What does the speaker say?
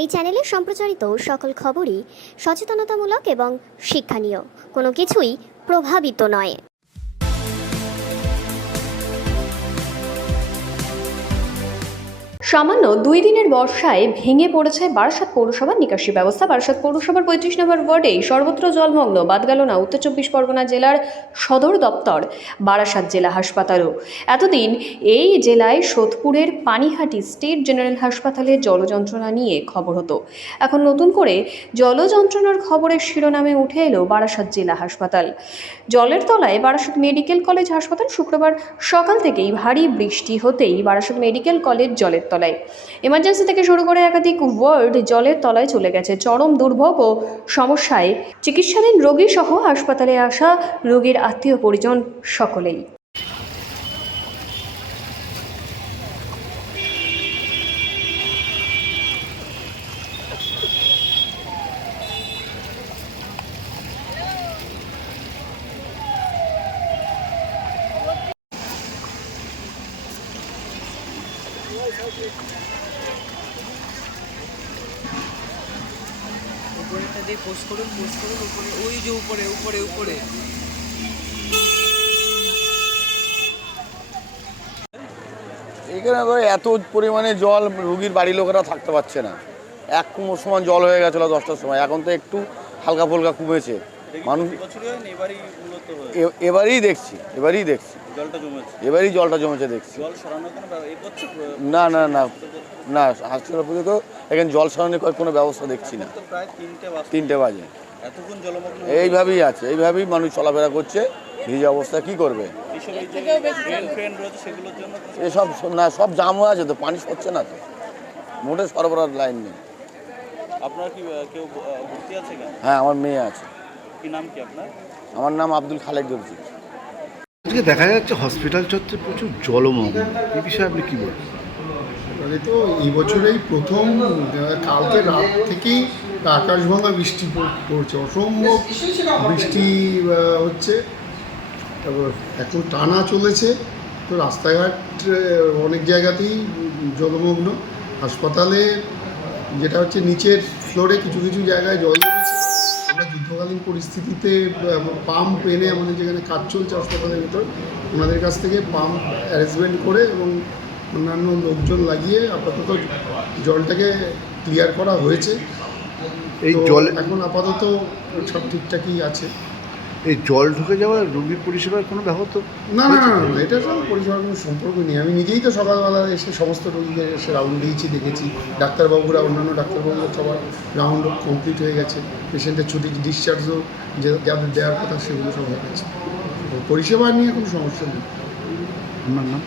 এই চ্যানেলে সম্প্রচারিত সকল খবরই সচেতনতামূলক এবং শিক্ষণীয়। কোনো কিছুই প্রভাবিত নয়। সামান্য 2 দিনের বর্ষায় ভেঙে পড়েছে বারাসাত পৌরসভার নিকাশি ব্যবস্থা। বারাসাত পৌরসভার 35 নম্বর ওয়ার্ডে সর্বত্র জলমগ্ন। বাদ গেল না উত্তর 24 পরগনা জেলার সদর দপ্তর বারাসাত জেলা হাসপাতালও। এতদিন এই জেলায় সোদপুরের পানিহাটি স্টেট জেনারেল হাসপাতালে জলযন্ত্রণা নিয়ে খবর হতো। এখন নতুন করে জলযন্ত্রণার খবরের শিরোনামে উঠে এলো বারাসাত জেলা হাসপাতাল। জলের তলায় বারাসাত মেডিকেল কলেজ হাসপাতাল। শুক্রবার সকাল থেকেই ভারী বৃষ্টি হতেই বারাসাত মেডিকেল কলেজ জলের তলায়। এমার্জেন্সি থেকে শুরু করে একাধিক ওয়ার্ড জলের তলায় চলে গেছে। চরম দুর্ভোগ ও সমস্যায় চিকিৎসাধীন রোগী সহ হাসপাতালে আসা রোগীর আত্মীয় পরিজন সকলেই। উপরেটা দিয়ে পোস্ট করুন উপরে, ওই যে উপরে উপরে উপরে এখানে এত পরিমাণে জল, রুগীর বাড়ির লোকেরা থাকতে পারছে না। এক কুমোর সমান জল হয়ে গেছিলো 10টার সময়, এখন তো একটু হালকা ফুলকা কমেছে। মানুষ এবারই দেখছি জলটা জমেছে দেখছি। না না না না, হাসপাতাল পর্যন্ত এখানে জল সরানোর কোনো ব্যবস্থা দেখছি না। 3টে বাজে এইভাবেই আছে, এইভাবেই মানুষ চলাফেরা করছে। ভিজে অবস্থা কি করবে? এসব না, সব জাম হয়ে আছে তো, পানি সরছে না তো, মোটে সরবরাহ লাইন নেই। আপনার কি কেউ ভর্তি আছে? হ্যাঁ, আমার মেয়ে আছে। কি নাম কি আপনার? আমার নাম আব্দুল খালেক দর্জি। আজকে দেখা যাচ্ছে হসপিটাল চত্বরে প্রচুর জলমগ্ন, এই বিষয়ে আপনি কি বলবেন? তো এই বছরেই প্রথম, কালকে রাত থেকেই আকাশভাঙা বৃষ্টি পড়ছে, অসম্ভব বৃষ্টি হচ্ছে, তারপর এখন টানা চলেছে। তো রাস্তাঘাট অনেক জায়গাতেই জলমগ্ন। হাসপাতালে যেটা হচ্ছে নিচের ফ্লোরে কিছু কিছু জায়গায় জল জমেছে। আমরা যুদ্ধকালীন পরিস্থিতিতে পাম্প এনে, আমাদের যেখানে কাজ চলছে হাসপাতালের ভিতর, ওনাদের কাছ থেকে পাম্প অ্যারেঞ্জমেন্ট করে এবং অন্যান্য লোকজন লাগিয়ে আপাতত জলটাকে ক্লিয়ার করা হয়েছে। এই জল এখন আপাতত সব ঠিকঠাকই আছে। এই জল ঢুকে যাওয়া রোগীর পরিষেবার কোনো ব্যাহত না না না না, এটার সঙ্গে পরিষেবার কোনো সম্পর্ক নেই। আমি নিজেই তো সকালবেলা এসে সমস্ত রোগীদের এসে রাউন্ড দিয়েছি, দেখেছি। ডাক্তারবাবুরা, অন্যান্য ডাক্তারবাবুরা সবার রাউন্ড কমপ্লিট হয়ে গেছে। পেশেন্টের ছুটি ডিসচার্জও যাদের দেওয়ার কথা সেগুলো সব হয়ে গেছে। পরিষেবা নিয়ে কোনো সমস্যা নেই। আমার নাম